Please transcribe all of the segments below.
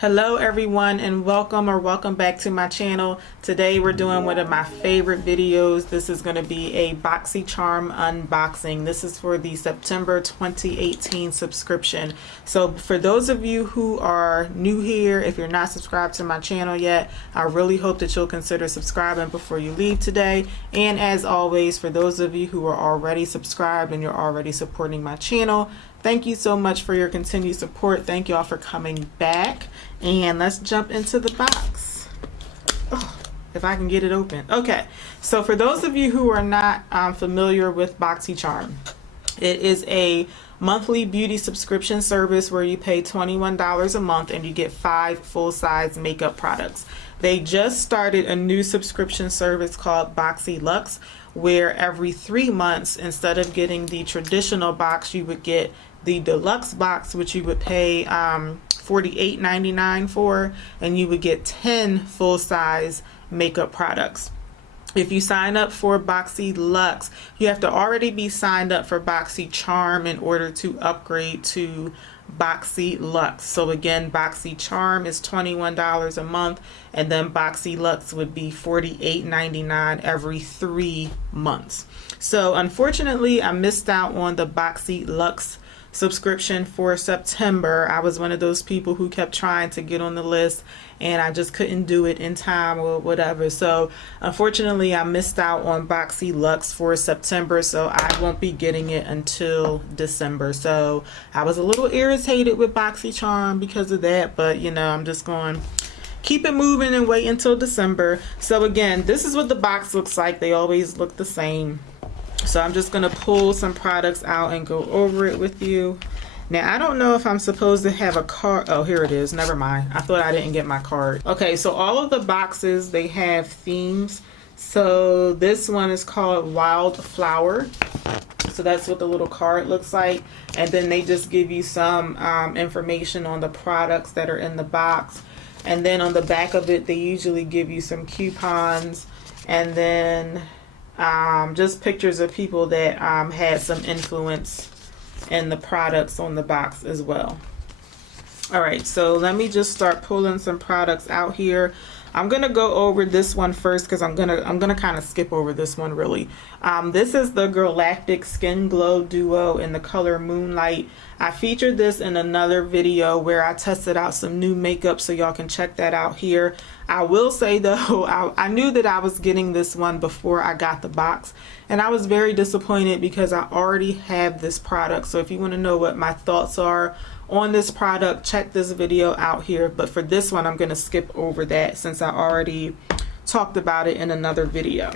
Hello everyone, and welcome back to my channel. Today we're doing one of my favorite videos. This is going to be a Boxycharm unboxing. This is for the September 2018 subscription. So for those of you who are new here, if you're not subscribed to my channel yet, I really hope that you'll consider subscribing before you leave today. And as always, for those of you who are already subscribed and you're already supporting my channel, thank you so much for your continued support. Thank you all for coming back. And let's jump into the box. Oh, if I can get it open. Okay, so for those of you who are not familiar with Boxycharm, it is a monthly beauty subscription service where you pay $21 a month and you get 5 full-size makeup products. They just started a new subscription service called Boxyluxe, where every 3 months, instead of getting the traditional box, you would get the deluxe box, which you would pay $48.99 for, and you would get 10 full-size makeup products. If you sign up for Boxyluxe, you have to already be signed up for Boxycharm in order to upgrade to Boxyluxe. So again, Boxycharm is $21 a month, and then Boxyluxe would be $48.99 every 3 months. So unfortunately, I missed out on the Boxyluxe subscription for September. I was one of those people who kept trying to get on the list and I just couldn't do it in time or whatever. So unfortunately, I missed out on Boxyluxe for September, so I won't be getting it until December. So I was a little irritated with Boxycharm because of that, but you know, I'm just going keep it moving and wait until December. So again, this is what the box looks like. They always look the same. So I'm just going to pull some products out and go over it with you. Now, I don't know if I'm supposed to have a card. Oh, here it is. Never mind. I thought I didn't get my card. Okay, so all of the boxes, they have themes. So this one is called Wildflower. So that's what the little card looks like. And then they just give you some information on the products that are in the box. And then on the back of it, they usually give you some coupons. And then just pictures of people that had some influence in the products on the box as well. All right, so let me just start pulling some products out here. I'm gonna go over this one first because I'm gonna kind of skip over this one really. This is the Galactic Skin Glow Duo in the color Moonlight. I featured this in another video where I tested out some new makeup, so y'all can check that out here. I will say though, I knew that I was getting this one before I got the box, and I was very disappointed because I already have this product. So if you want to know what my thoughts are on this product, check this video out here. But for this one, I'm going to skip over that since I already talked about it in another video.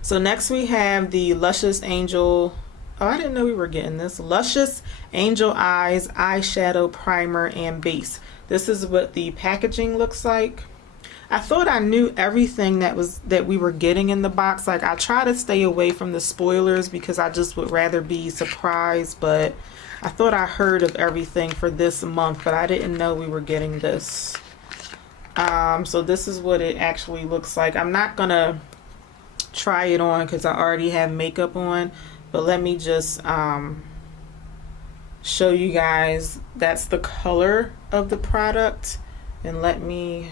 So next we have the Luscious Angel, oh, I didn't know we were getting this, Luscious Angel Eyes Eyeshadow Primer and Base. This is what the packaging looks like. I thought I knew everything that we were getting in the box. Like, I try to stay away from the spoilers because I just would rather be surprised, but I thought I heard of everything for this month, but I didn't know we were getting this. So this is what it actually looks like. I'm not gonna try it on because I already have makeup on, but let me just show you guys. That's the color of the product, and let me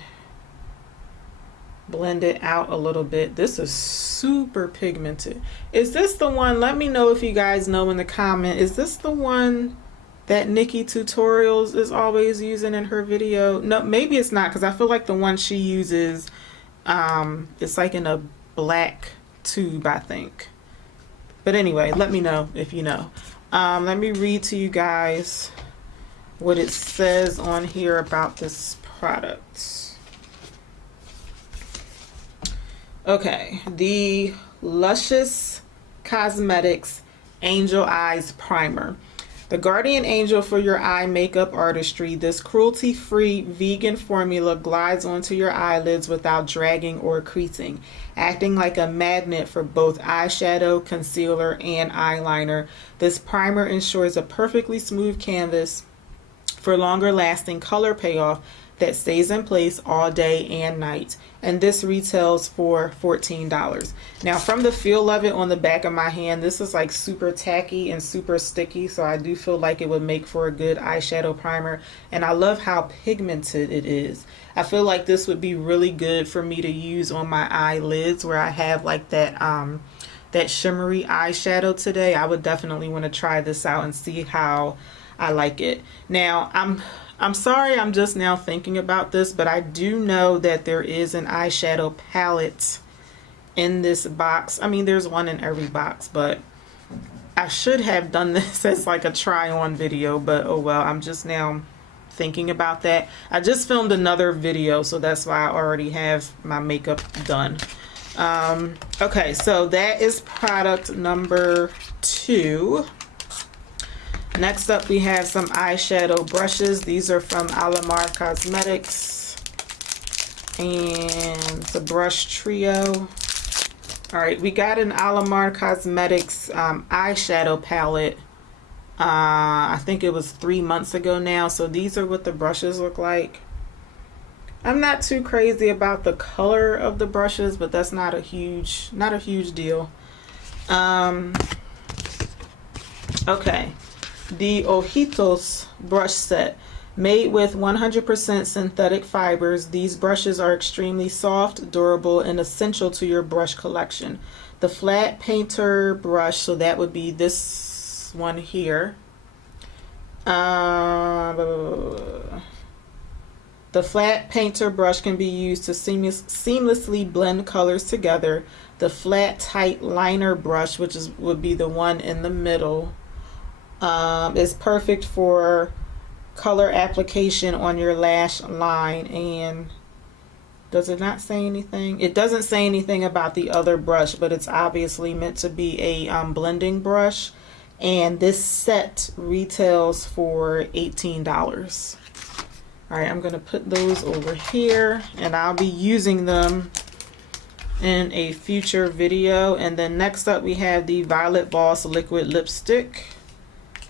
blend it out a little bit. This is super pigmented. Is this the one? Let me know if you guys know in the comment. Is this the one that Nikki Tutorials is always using in her video? No, maybe it's not, because I feel like the one she uses, it's like in a black tube, I think. But anyway, let me know if you know. Let me read to you guys what it says on here about this product. Okay, the Luscious Cosmetics Angel Eyes Primer. The guardian angel for your eye makeup artistry, this cruelty-free vegan formula glides onto your eyelids without dragging or creasing, acting like a magnet for both eyeshadow, concealer, and eyeliner. This primer ensures a perfectly smooth canvas for longer lasting color payoff that stays in place all day and night. And this retails for $14. Now from the feel of it on the back of my hand, this is like super tacky and super sticky, so I do feel like it would make for a good eyeshadow primer. And I love how pigmented it is. I feel like this would be really good for me to use on my eyelids where I have like that that shimmery eyeshadow today. I would definitely want to try this out and see how I like it. Now I'm sorry I'm just now thinking about this, but I do know that there is an eyeshadow palette in this box. I mean, there's one in every box, but I should have done this as like a try on video, but oh well, I'm just now thinking about that. I just filmed another video, so that's why I already have my makeup done. Okay, so that is product number 2. Next up, we have some eyeshadow brushes. These are from Alamar Cosmetics, and it's a brush trio. All right, we got an Alamar Cosmetics eyeshadow palette. I think it was 3 months ago now. So these are what the brushes look like. I'm not too crazy about the color of the brushes, but that's not a huge deal. Okay. The Ojitos brush set, made with 100% synthetic fibers. These brushes are extremely soft, durable, and essential to your brush collection. The flat painter brush, so that would be this one here. The flat painter brush can be used to seamlessly blend colors together. The flat tight liner brush, which would be the one in the middle, is perfect for color application on your lash line. And does it not say anything? It doesn't say anything about the other brush, but it's obviously meant to be a blending brush. And this set retails for $18. All right, I'm gonna put those over here, and I'll be using them in a future video. And then next up we have the Violet Voss liquid lipstick.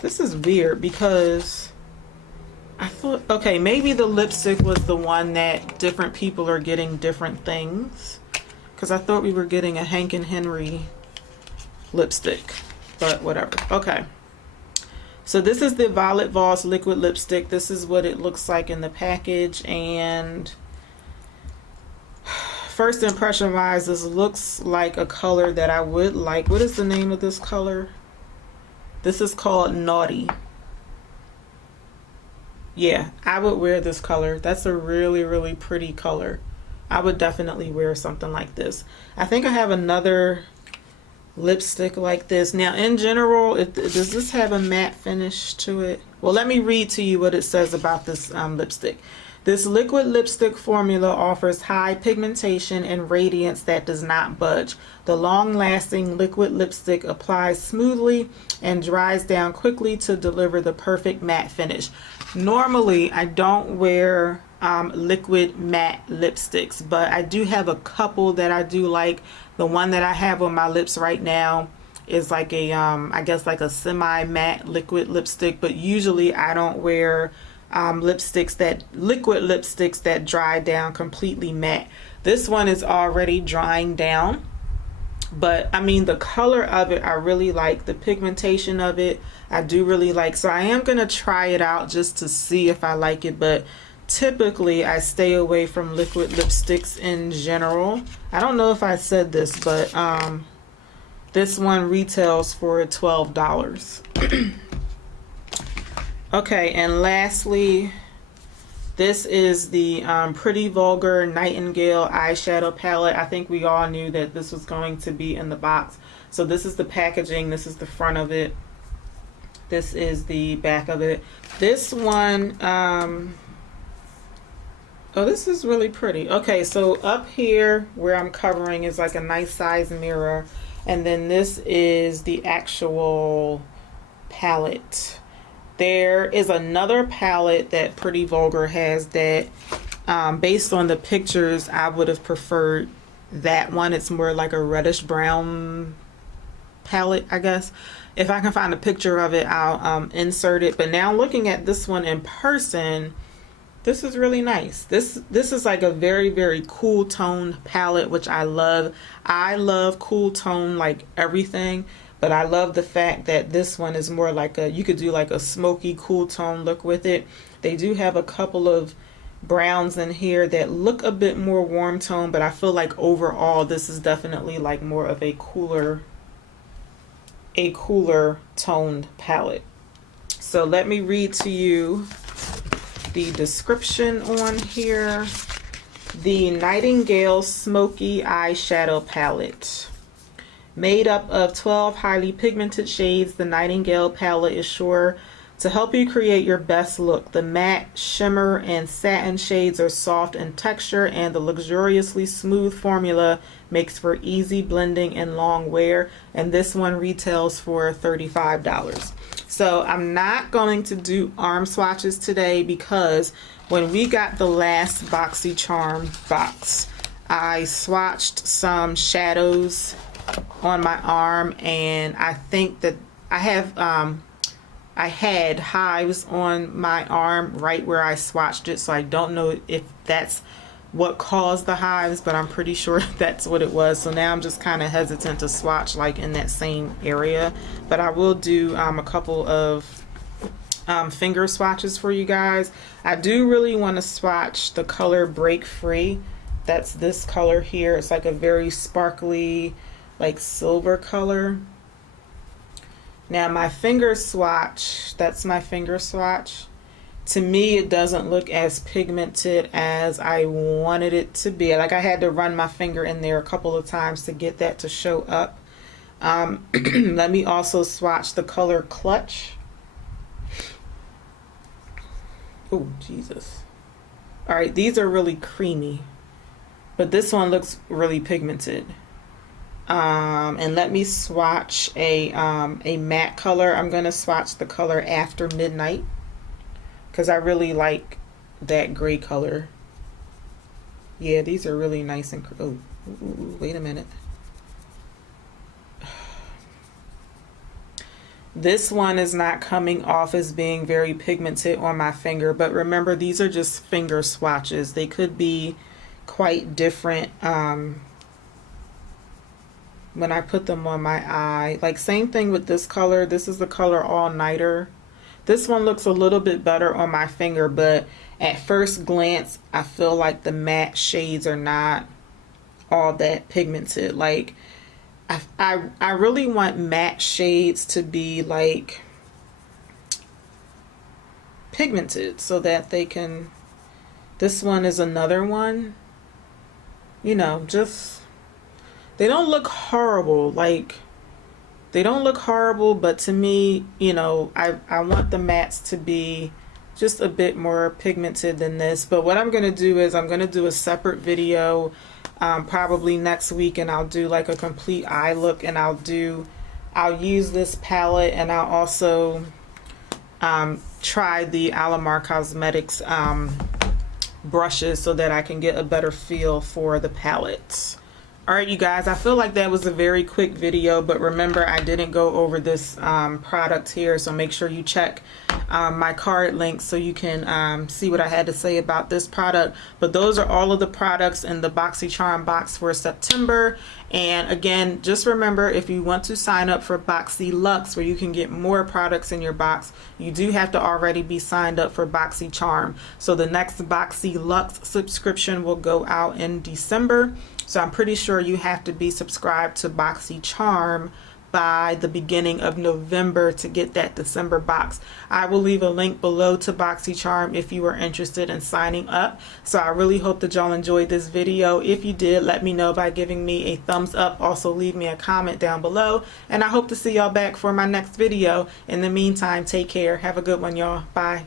This is weird because I thought, okay, maybe the lipstick was the one that different people are getting different things, because I thought we were getting a Hank and Henry lipstick, but whatever. Okay, so this is the Violet Voss liquid lipstick. This is what it looks like in the package, and first impression wise, this looks like a color that I would like. What is the name of this color? This is called Naughty. Yeah, I would wear this color. That's a really, really pretty color. I would definitely wear something like this. I think I have another lipstick like this. Now, in general, does this have a matte finish to it? Well, let me read to you what it says about this lipstick. This liquid lipstick formula offers high pigmentation and radiance that does not budge. The long-lasting liquid lipstick applies smoothly and dries down quickly to deliver the perfect matte finish. Normally, I don't wear liquid matte lipsticks, but I do have a couple that I do like. The one that I have on my lips right now is like a, I guess like a semi-matte liquid lipstick, but usually I don't wear liquid lipsticks that dry down completely matte. This one is already drying down, but I mean the color of it I really like. The pigmentation of it I do really like, so I am gonna try it out just to see if I like it. But typically I stay away from liquid lipsticks in general. I don't know if I said this, but this one retails for $12. Okay, and lastly, this is the Pretty Vulgar Nightingale eyeshadow palette. I think we all knew that this was going to be in the box. So this is the packaging, this is the front of it, this is the back of it. This one, oh, this is really pretty. Okay, so up here where I'm covering is like a nice size mirror, and then this is the actual palette. There is another palette that Pretty Vulgar has that, based on the pictures, I would have preferred that one. It's more like a reddish brown palette, I guess. If I can find a picture of it, I'll insert it. But now looking at this one in person, This is really nice. This is like a very, very cool toned palette, which I love. I love cool tone like everything, but I love the fact that this one is more like a, you could do like a smoky cool tone look with it. They do have a couple of browns in here that look a bit more warm tone, but I feel like overall this is definitely like more of a cooler toned palette. So let me read to you the description on here. The Nightingale Smoky Eyeshadow Palette. Made up of 12 highly pigmented shades, the Nightingale palette is sure to help you create your best look. The matte, shimmer, and satin shades are soft in texture, and the luxuriously smooth formula makes for easy blending and long wear. And this one retails for $35. So I'm not going to do arm swatches today because when we got the last Boxycharm box, I swatched some shadows on my arm, and I think that I had hives on my arm right where I swatched it, so I don't know if that's what caused the hives, but I'm pretty sure that's what it was. So now I'm just kind of hesitant to swatch like in that same area, but I will do a couple of finger swatches for you guys. I do really want to swatch the color Break Free. That's this color here. It's like a very sparkly like silver color. Now my finger swatch, that's my finger swatch. To me, it doesn't look as pigmented as I wanted it to be. Like I had to run my finger in there a couple of times to get that to show up. Let me also swatch the color Clutch. Oh, Jesus. All right, these are really creamy, but this one looks really pigmented. And let me swatch a matte color. I'm gonna swatch the color After Midnight because I really like that gray color. Yeah, these are really nice and wait a minute. This one is not coming off as being very pigmented on my finger, but remember, these are just finger swatches. They could be quite different when I put them on my eye. Like same thing with this color. This is the color All Nighter. This one looks a little bit better on my finger, but at first glance I feel like the matte shades are not all that pigmented. Like I really want matte shades to be like pigmented so that they can, this one is another one, you know, just, they don't look horrible. Like they don't look horrible, but to me, you know, I want the mattes to be just a bit more pigmented than this. But what I'm going to do is I'm going to do a separate video probably next week, and I'll do like a complete eye look, and I'll use this palette, and I'll also try the Alamar Cosmetics brushes so that I can get a better feel for the palettes. Alright you guys, I feel like that was a very quick video, but remember I didn't go over this product here, so make sure you check my card links so you can see what I had to say about this product. But those are all of the products in the Boxycharm box for September. And again, just remember, if you want to sign up for Boxy Luxe, where you can get more products in your box, you do have to already be signed up for Boxycharm. So the next Boxy Luxe subscription will go out in December. So I'm pretty sure you have to be subscribed to Boxycharm by the beginning of November to get that December box. I will leave a link below to Boxycharm if you are interested in signing up. So I really hope that y'all enjoyed this video. If you did, let me know by giving me a thumbs up. Also leave me a comment down below, and I hope to see y'all back for my next video. In the meantime, take care. Have a good one, y'all. Bye.